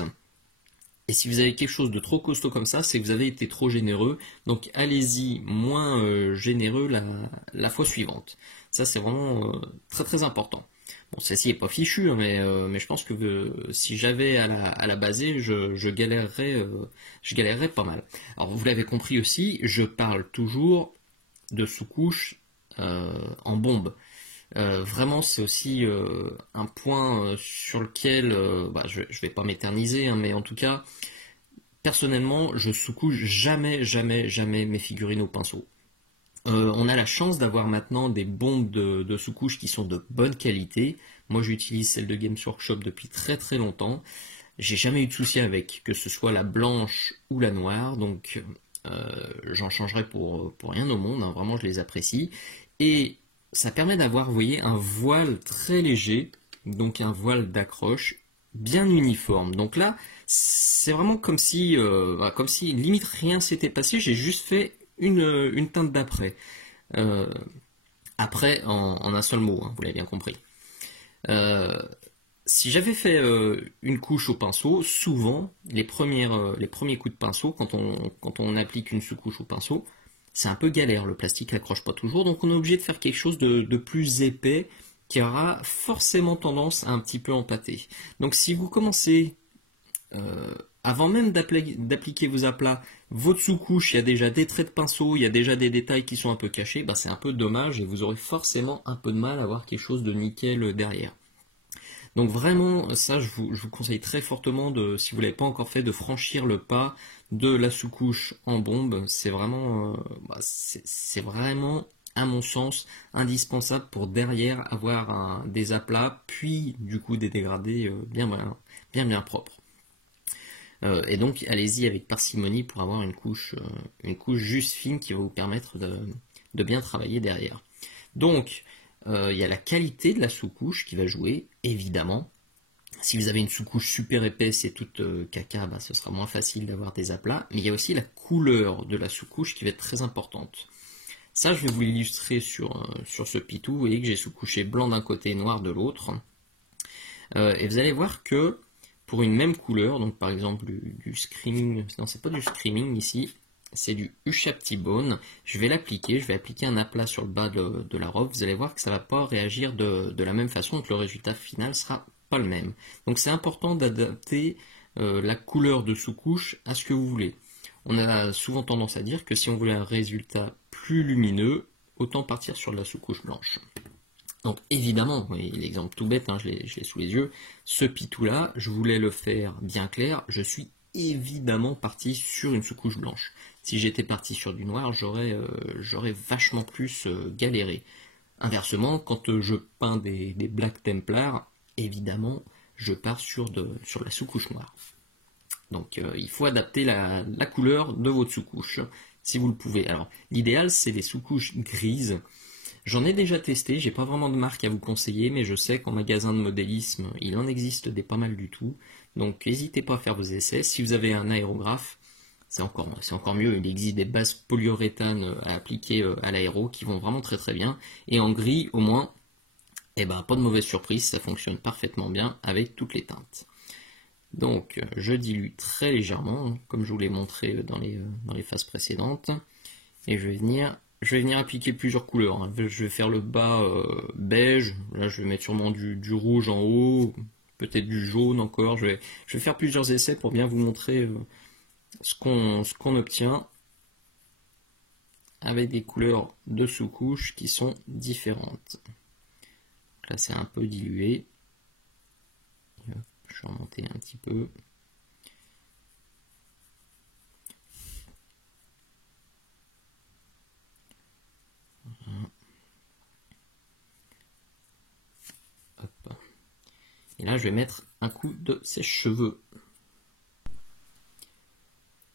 Et si vous avez quelque chose de trop costaud comme ça, c'est que vous avez été trop généreux. Donc allez-y moins généreux la fois suivante. Ça c'est vraiment très important. Bon, celle-ci n'est pas fichue, hein, mais je pense que si j'avais à la baser, je galérerais pas mal. Alors vous l'avez compris aussi, je parle toujours de sous-couche en bombe. Vraiment, c'est aussi un point sur lequel je ne vais pas m'éterniser, hein, mais en tout cas, personnellement, je sous-couche jamais mes figurines au pinceau. On a la chance d'avoir maintenant des bombes de sous-couche qui sont de bonne qualité. Moi, j'utilise celle de Games Workshop depuis très longtemps. J'ai jamais eu de souci avec, que ce soit la blanche ou la noire, donc j'en changerai pour rien au monde, hein, vraiment je les apprécie. Et ça permet d'avoir, vous voyez, un voile très léger, donc un voile d'accroche bien uniforme. Donc là, c'est vraiment comme si limite rien s'était passé, j'ai juste fait une teinte d'après. Après, en un seul mot, hein, vous l'avez bien compris. Si j'avais fait une couche au pinceau, souvent, les premiers coups de pinceau, quand on applique une sous-couche au pinceau, c'est un peu galère, le plastique n'accroche pas toujours, donc on est obligé de faire quelque chose de plus épais qui aura forcément tendance à un petit peu empâter. Donc si vous commencez, avant même d'appliquer vos aplats, votre sous-couche, il y a déjà des traits de pinceau, il y a déjà des détails qui sont un peu cachés, c'est un peu dommage et vous aurez forcément un peu de mal à avoir quelque chose de nickel derrière. Donc vraiment, ça je vous conseille très fortement, si vous ne l'avez pas encore fait, de franchir le pas de la sous-couche en bombe. C'est vraiment, à mon sens, indispensable pour derrière avoir des aplats, puis du coup des dégradés bien propres. Et donc allez-y avec parcimonie pour avoir une couche juste fine qui va vous permettre de bien travailler derrière. Donc, il y a la qualité de la sous-couche qui va jouer, évidemment. Si vous avez une sous-couche super épaisse et toute caca, ce sera moins facile d'avoir des aplats. Mais il y a aussi la couleur de la sous-couche qui va être très importante. Ça, je vais vous l'illustrer sur ce pitou. Vous voyez que j'ai sous-couché blanc d'un côté et noir de l'autre. Et vous allez voir que pour une même couleur, donc par exemple du Screaming, non c'est pas du Screaming ici, c'est du Ushabti-Bone. Je vais appliquer un aplat sur le bas de la robe. Vous allez voir que ça ne va pas réagir de la même façon, que le résultat final sera pas le même. Donc c'est important d'adapter la couleur de sous-couche à ce que vous voulez. On a souvent tendance à dire que si on voulait un résultat plus lumineux, autant partir sur de la sous-couche blanche. Donc évidemment, vous voyez l'exemple tout bête, hein, je l'ai sous les yeux, ce pitou-là, je voulais le faire bien clair, je suis évidemment parti sur une sous-couche blanche. Si j'étais parti sur du noir, j'aurais vachement plus galéré. Inversement, quand je peins des Black Templars, évidemment, je pars sur la sous-couche noire. Donc il faut adapter la couleur de votre sous-couche, si vous le pouvez. Alors, l'idéal, c'est les sous-couches grises. J'en ai déjà testé, j'ai pas vraiment de marque à vous conseiller, mais je sais qu'en magasin de modélisme, il en existe des pas mal du tout. Donc n'hésitez pas à faire vos essais. Si vous avez un aérographe, c'est encore mieux. Il existe des bases polyuréthane à appliquer à l'aéro qui vont vraiment très bien. Et en gris, au moins, pas de mauvaise surprise, ça fonctionne parfaitement bien avec toutes les teintes. Donc je dilue très légèrement, comme je vous l'ai montré dans les phases précédentes. Et je vais venir appliquer plusieurs couleurs. Hein. Je vais faire le bas beige. Là, je vais mettre sûrement du rouge en haut, peut-être du jaune encore. Je vais faire plusieurs essais pour bien vous montrer ce qu'on obtient avec des couleurs de sous-couches qui sont différentes. Là c'est un peu dilué. Je vais remonter un petit peu. Voilà. Hop. Et là je vais mettre un coup de sèche-cheveux.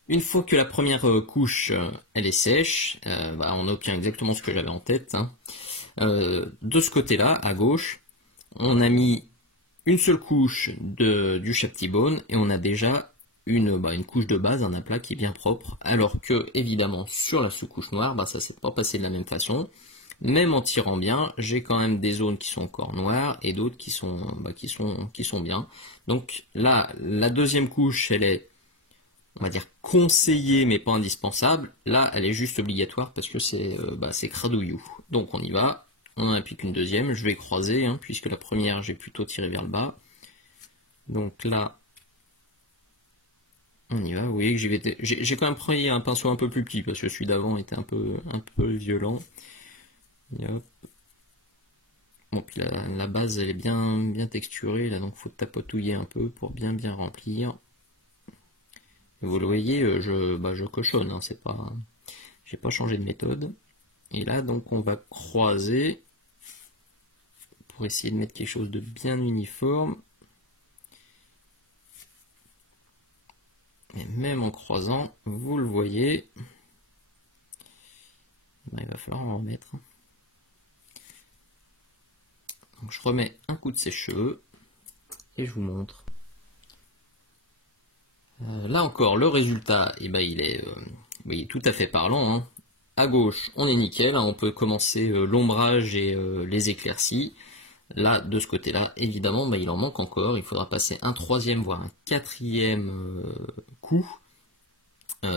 Une fois que la première couche elle est sèche, on obtient exactement ce que j'avais en tête. Hein. De ce côté-là, à gauche, on a mis une seule couche du Shaptibone et on a déjà une couche de base, un aplat qui est bien propre. Alors que, évidemment, sur la sous-couche noire, ça ne s'est pas passé de la même façon. Même en tirant bien, j'ai quand même des zones qui sont encore noires et d'autres qui sont bien. Donc là, la deuxième couche, elle est, on va dire, conseillée mais pas indispensable. Là, elle est juste obligatoire parce que c'est cradouillou. Donc on y va. On en applique une deuxième. Je vais croiser hein, puisque la première, j'ai plutôt tiré vers le bas. Donc là, on y va. Vous voyez que j'ai quand même pris un pinceau un peu plus petit parce que celui d'avant était un peu violent. Et hop. Bon, puis la base, elle est bien texturée là, donc faut tapotouiller un peu pour bien remplir. Vous le voyez, je cochonne, hein, j'ai pas changé de méthode. Et là, donc, on va croiser pour essayer de mettre quelque chose de bien uniforme. Et même en croisant, vous le voyez, il va falloir en remettre. Donc, je remets un coup de sèche-cheveux et je vous montre. Là encore, le résultat, il est tout à fait parlant. Hein. À gauche, on est nickel, hein, on peut commencer l'ombrage et les éclaircies. Là, de ce côté-là, évidemment, il en manque encore. Il faudra passer un troisième, voire un quatrième coup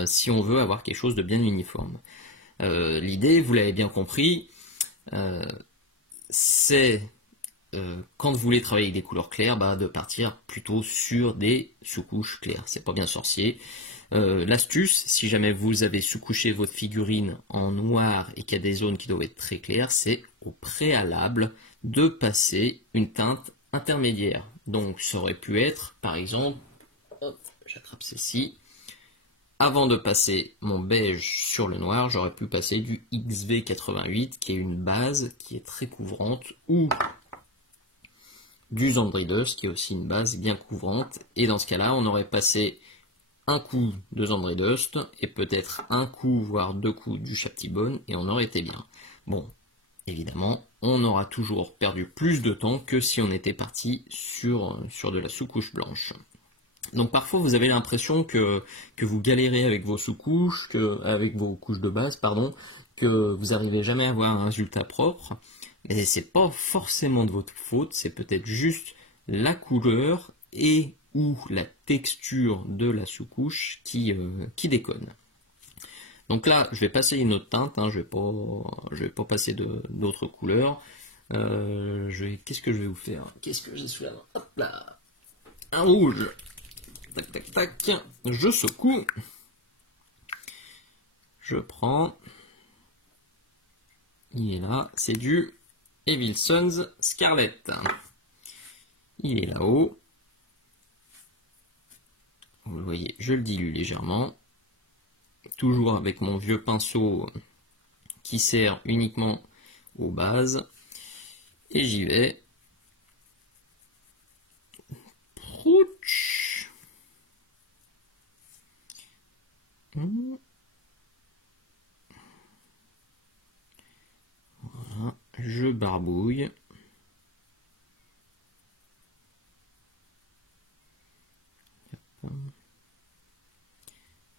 si on veut avoir quelque chose de bien uniforme. L'idée, vous l'avez bien compris, c'est quand vous voulez travailler avec des couleurs claires, de partir plutôt sur des sous-couches claires. C'est pas bien sorcier. L'astuce, si jamais vous avez sous-couché votre figurine en noir et qu'il y a des zones qui doivent être très claires, c'est au préalable de passer une teinte intermédiaire. Donc ça aurait pu être, par exemple, j'attrape celle-ci. Avant de passer mon beige sur le noir, j'aurais pu passer du XV88, qui est une base qui est très couvrante, ou du Zandri Dust, qui est aussi une base bien couvrante. Et dans ce cas-là, on aurait passé un coup de Zandri Dust, et peut-être un coup, voire deux coups du Shaptibone, et on aurait été bien. Bon, évidemment, on aura toujours perdu plus de temps que si on était parti sur de la sous-couche blanche. Donc parfois vous avez l'impression que vous galérez avec vos sous-couches, avec vos couches de base, que vous n'arrivez jamais à avoir un résultat propre. Mais c'est pas forcément de votre faute, c'est peut-être juste la couleur et ou la texture de la sous-couche qui déconne. Donc là, je vais passer une autre teinte, hein, je vais pas passer d'autres couleurs. Qu'est-ce que je vais vous faire? Qu'est-ce que j'ai sous la main? Hop là, un rouge. Tac, tac, tac. Je secoue. Je prends. Il est là. C'est du Evil Sunz Scarlet. Il est là-haut. Vous le voyez, je le dilue légèrement. Toujours avec mon vieux pinceau qui sert uniquement aux bases. Et j'y vais. Prouch. Voilà, je barbouille.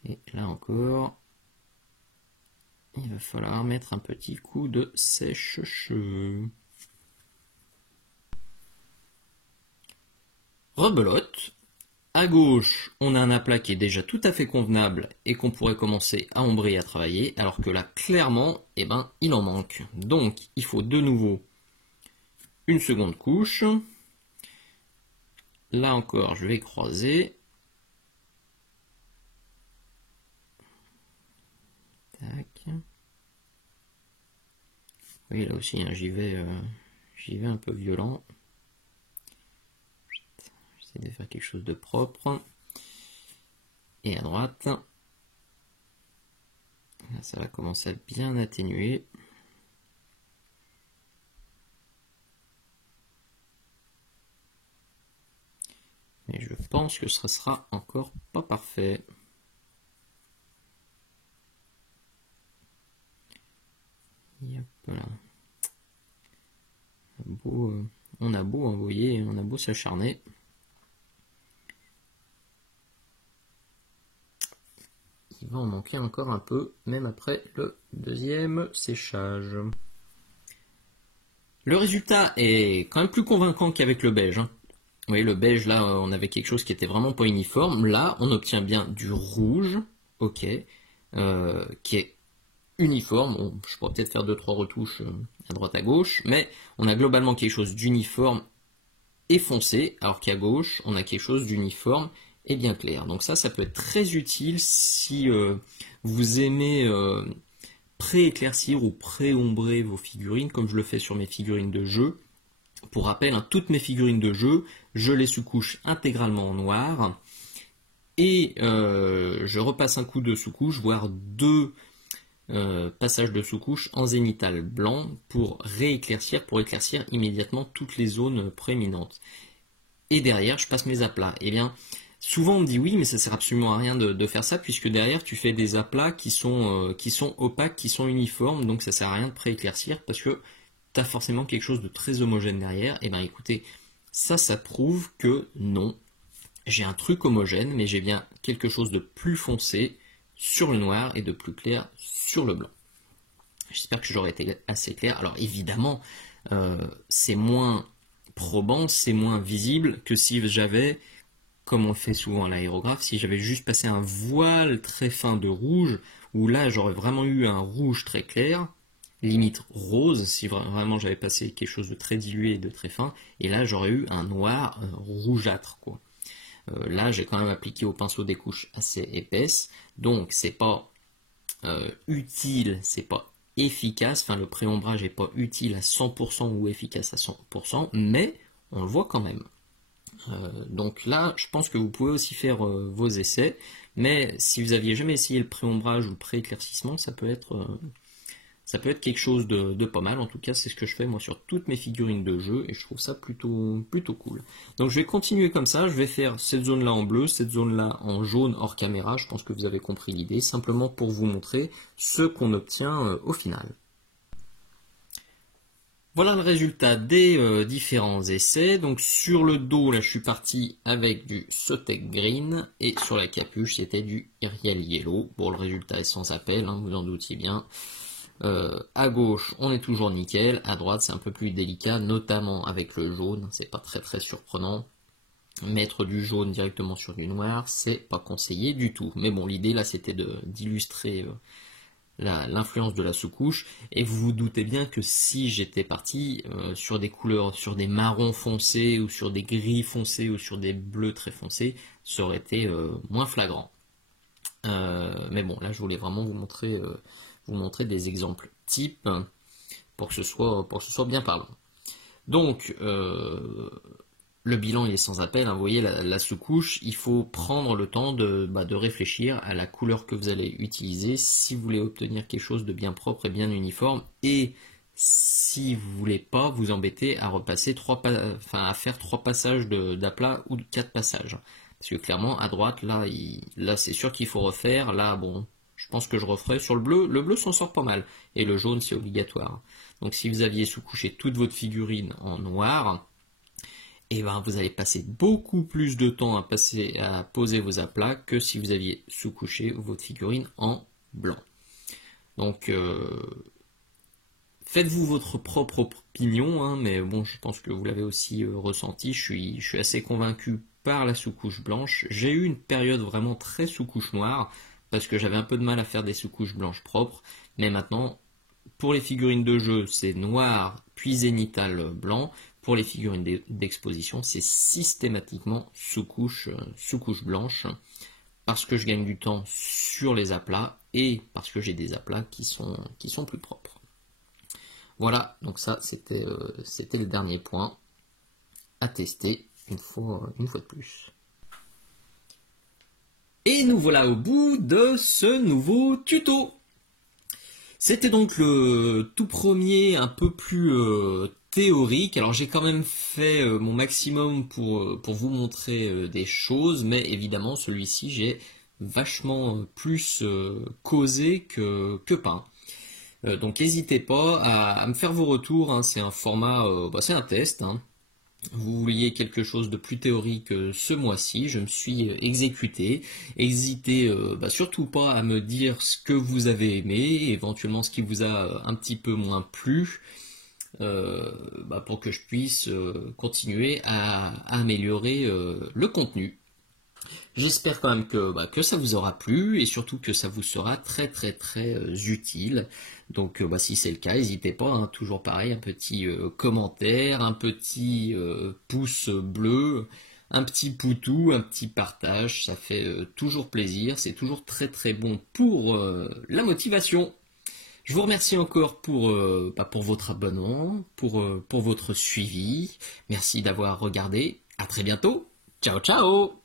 Et là encore, il va falloir mettre un petit coup de sèche-cheveux. Rebelote. À gauche, on a un aplat qui est déjà tout à fait convenable et qu'on pourrait commencer à ombrer et à travailler, alors que là, clairement, il en manque. Donc, il faut de nouveau une seconde couche. Là encore, je vais croiser. Tac. voyez là aussi, hein, j'y vais un peu violent. J'essaie de faire quelque chose de propre. Et à droite, là, ça va commencer à bien atténuer. Mais je pense que ce sera encore pas parfait. Yep, voilà. On a beau envoyer, on a beau s'acharner. Il va en manquer encore un peu, même après le deuxième séchage. Le résultat est quand même plus convaincant qu'avec le beige. Hein. Vous voyez, le beige, là, on avait quelque chose qui était vraiment pas uniforme. Là, on obtient bien du rouge, ok, qui est uniforme. Bon, je pourrais peut-être faire 2-3 retouches à droite à gauche, mais on a globalement quelque chose d'uniforme et foncé, alors qu'à gauche, on a quelque chose d'uniforme et bien clair. Donc ça peut être très utile si vous aimez pré-éclaircir ou pré-ombrer vos figurines, comme je le fais sur mes figurines de jeu. Pour rappel, hein, toutes mes figurines de jeu, je les sous-couche intégralement en noir et je repasse un coup de sous-couche, voire 2 passages de sous-couche en zénithal blanc pour rééclaircir, pour éclaircir immédiatement toutes les zones prééminentes. Et derrière, je passe mes aplats. Et bien, souvent on me dit oui, mais ça sert absolument à rien de faire ça, puisque derrière tu fais des aplats qui sont opaques, qui sont uniformes, donc ça sert à rien de pré-éclaircir, parce que tu as forcément quelque chose de très homogène derrière. Et bien écoutez, ça prouve que non, j'ai un truc homogène, mais j'ai bien quelque chose de plus foncé sur le noir et de plus clair sur le blanc. J'espère que j'aurai été assez clair. Alors évidemment, c'est moins probant, c'est moins visible que si j'avais, comme on le fait souvent à l'aérographe, si j'avais juste passé un voile très fin de rouge, où là j'aurais vraiment eu un rouge très clair, limite rose, si vraiment j'avais passé quelque chose de très dilué et de très fin, et là j'aurais eu un noir rougeâtre, quoi. Là j'ai quand même appliqué au pinceau des couches assez épaisses, donc c'est pas utile, c'est pas efficace, enfin le pré-ombrage n'est pas utile à 100% ou efficace à 100%, mais on le voit quand même. Donc là, je pense que vous pouvez aussi faire vos essais, mais si vous aviez jamais essayé le pré-ombrage ou le pré-éclaircissement, ça peut être quelque chose de pas mal. En tout cas, c'est ce que je fais moi sur toutes mes figurines de jeu et je trouve ça plutôt cool. Donc je vais continuer comme ça, je vais faire cette zone là en bleu, cette zone là en jaune hors caméra, je pense que vous avez compris l'idée, simplement pour vous montrer ce qu'on obtient au final. Voilà le résultat des différents essais. Donc sur le dos, là je suis parti avec du Sotek Green et sur la capuche c'était du Iriel Yellow. Bon, le résultat est sans appel, hein, vous en doutiez bien. À gauche, on est toujours nickel. À droite, c'est un peu plus délicat, notamment avec le jaune. C'est pas très surprenant. Mettre du jaune directement sur du noir, c'est pas conseillé du tout. Mais bon, l'idée là, c'était d'illustrer l'influence de la sous-couche, et vous vous doutez bien que si j'étais parti sur des couleurs, sur des marrons foncés, ou sur des gris foncés, ou sur des bleus très foncés, ça aurait été moins flagrant. Mais bon, là je voulais vraiment vous montrer des exemples types pour que ce soit bien parlant. Donc, le bilan il est sans appel, hein. Vous voyez la sous-couche, il faut prendre le temps de réfléchir à la couleur que vous allez utiliser si vous voulez obtenir quelque chose de bien propre et bien uniforme, et si vous voulez pas vous embêter à repasser à faire 3 passages d'aplat ou 4 passages. Parce que clairement à droite là c'est sûr qu'il faut refaire, là bon je pense que je referai sur le bleu s'en sort pas mal, et le jaune c'est obligatoire. Donc si vous aviez sous-couché toute votre figurine en noir, et ben vous allez passer beaucoup plus de temps à poser vos aplats que si vous aviez sous-couché votre figurine en blanc. Donc faites-vous votre propre opinion, hein, mais bon, je pense que vous l'avez aussi ressenti, je suis assez convaincu par la sous-couche blanche. J'ai eu une période vraiment très sous-couche noire, parce que j'avais un peu de mal à faire des sous-couches blanches propres, mais maintenant, pour les figurines de jeu, c'est noir, puis zénithal blanc. Pour les figurines d'exposition, c'est systématiquement sous-couche blanche, parce que je gagne du temps sur les aplats, et parce que j'ai des aplats qui sont plus propres. Voilà, donc ça c'était le dernier point à tester une fois de plus. Et nous voilà au bout de ce nouveau tuto. C'était donc le tout premier un peu plus théorique. Alors j'ai quand même fait mon maximum pour vous montrer des choses, mais évidemment celui-ci j'ai vachement plus causé que peint. Donc n'hésitez pas à me faire vos retours, hein. C'est un format, c'est un test, hein. Vous vouliez quelque chose de plus théorique ce mois-ci, je me suis exécuté. N'hésitez surtout pas à me dire ce que vous avez aimé, éventuellement ce qui vous a un petit peu moins plu, pour que je puisse continuer à améliorer le contenu. J'espère quand même que ça vous aura plu et surtout que ça vous sera très très très utile. Donc si c'est le cas, n'hésitez pas, hein, toujours pareil, un petit commentaire, un petit pouce bleu, un petit poutou, un petit partage, ça fait toujours plaisir, c'est toujours très très bon pour la motivation. Je vous remercie encore pour votre abonnement, pour votre suivi. Merci d'avoir regardé. À très bientôt. Ciao ciao.